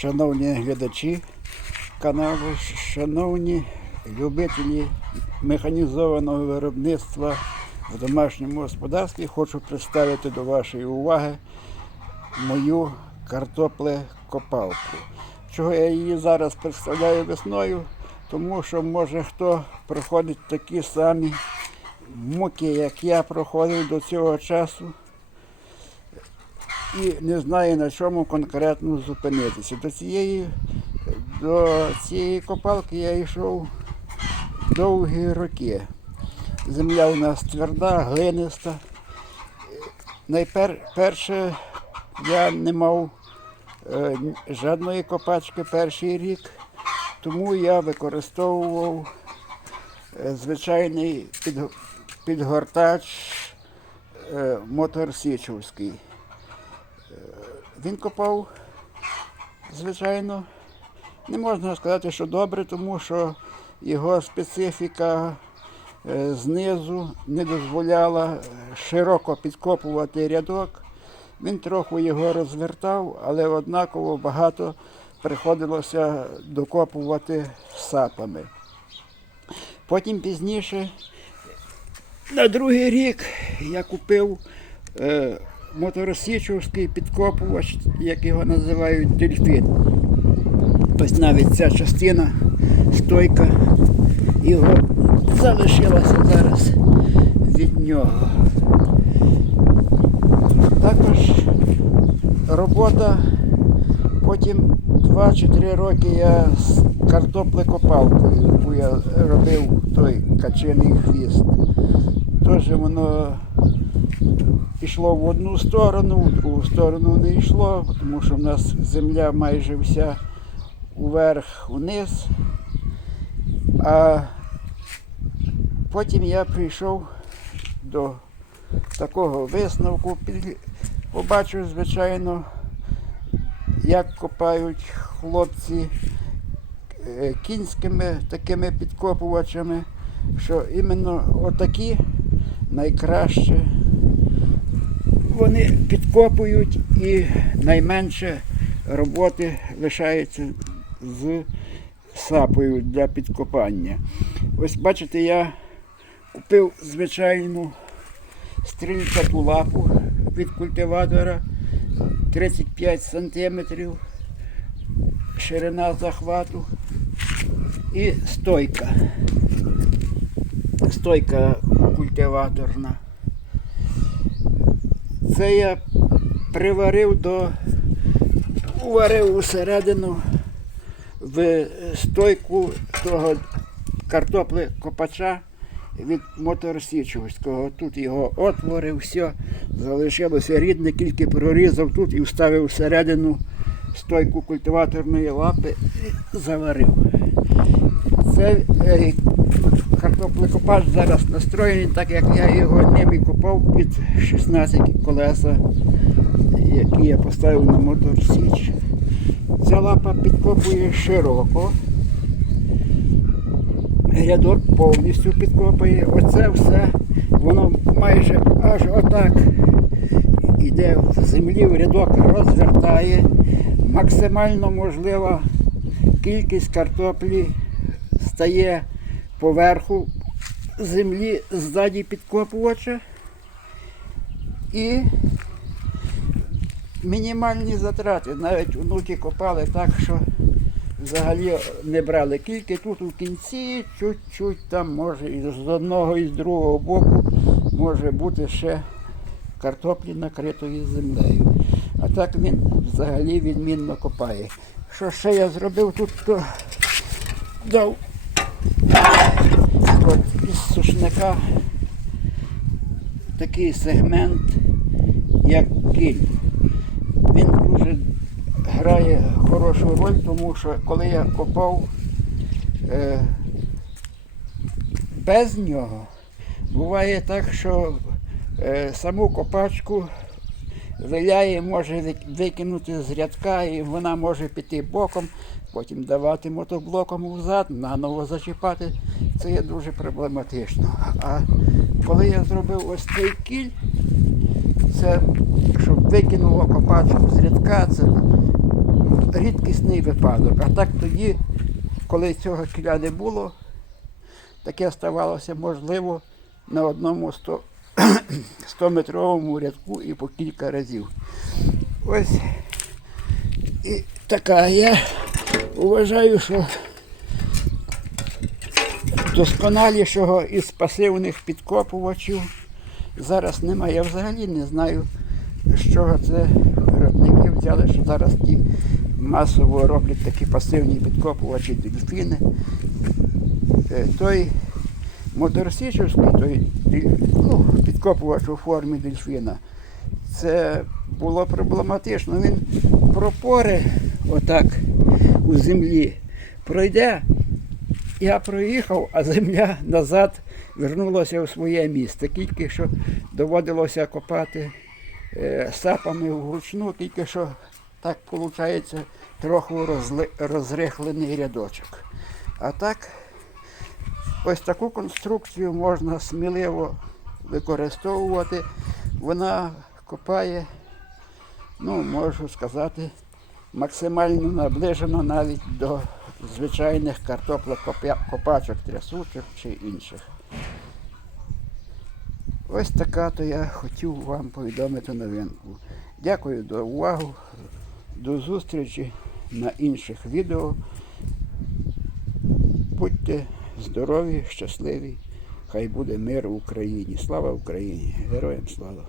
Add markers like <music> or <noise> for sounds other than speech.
шановні глядачі каналу, шановні любителі механізованого виробництва в домашньому господарстві, хочу представити до вашої уваги мою картопле-копалку. Чого я її зараз представляю весною? Тому що може хто проходить такі самі муки, як я проходив до цього часу і не знає на чому конкретно зупинитися. До цієї, до цієї копалки я йшов довгі роки. Земля у нас тверда, глиниста. Найперше я не мав е, жодної копачки перший рік, тому я використовував е, звичайний під, підгортач е, моторсічовський. Він копав, звичайно, не можна сказати, що добре, тому що його специфіка е, знизу не дозволяла е, широко підкопувати рядок. Він трохи його розвертав, але однаково багато приходилося докопувати сапами. Потім пізніше, на другий рік, я купив е, моторосічовський підкопувач, як його називають, дельфін. Ось навіть ця частина, стойка, його залишилася зараз від нього. Також робота, потім 2 чи 3 роки я з картоплекопалкою, яку я робив той качений хвіст. Теж воно пішло в одну сторону, в другу сторону не йшло, тому що в нас земля майже вся уверх вниз. А потім я прийшов до такого висновку, побачив, звичайно, як копають хлопці е, кінськими такими підкопувачами, що іменно отакі найкраще вони підкопують і найменше роботи лишається з сапою для підкопання. Ось бачите, я купив звичайну стрільчату лапу від культиватора 35 сантиметрів ширина захвату і стойка. Стойка культиваторна. Це я приварив до уварив усередину в стойку того картопли копача від моторсічовського. Тут його отвори, все, залишилося рідне, тільки прорізав тут і вставив всередину стойку культиваторної лапи і заварив. Це картоплекопач зараз настроєний, так як я його ним і копав під 16 колеса, які я поставив на мотор Січ. Ця лапа підкопує широко. Рядок повністю підкопує. Оце все, воно майже аж отак іде в землі, в рядок розвертає. Максимально можлива кількість картоплі стає поверху землі ззаді підкопувача і мінімальні затрати. Навіть внуки копали так, що взагалі не брали. Тільки тут у кінці чуть-чуть там може і з одного і з другого боку може бути ще картоплі накритої землею. А так він взагалі відмінно копає. Що ще я зробив тут, то дав от із сушника такий сегмент, як кіль. Він дуже грає хорошу роль, тому що коли я копав е, без нього, буває так, що е, саму копачку виляє, може викинути з рядка, і вона може піти боком, потім давати мотоблоком взад, наново зачіпати. Це є дуже проблематично. А коли я зробив ось цей кіль, це щоб викинуло копачку з рядка, це рідкісний випадок. А так тоді, коли цього кіля не було, таке ставалося можливо на одному 100 <coughs> 100-метровому рядку і по кілька разів. Ось і така. Я вважаю, що досконалішого із пасивних підкопувачів зараз немає. Я взагалі не знаю, з чого це виробники взяли, що зараз ті масово роблять такі пасивні підкопувачі дельфіни. Е, Той моторсічівський, той ну, підкопувач у формі дельфіна, це було проблематично. Він пропори отак у землі пройде. Я проїхав, а земля назад вернулася в своє місце. Тільки що доводилося копати е, сапами вручну, тільки що так виходить трохи розрихлений рядочок. А так, ось таку конструкцію можна сміливо використовувати. Вона копає, ну, можу сказати, максимально наближено навіть до звичайних картоплекопачок, трясучих чи інших. Ось така то я хотів вам повідомити новинку. Дякую за увагу. До зустрічі на інших відео. Будьте здорові, щасливі. Хай буде мир в Україні. Слава Україні! Героям слава!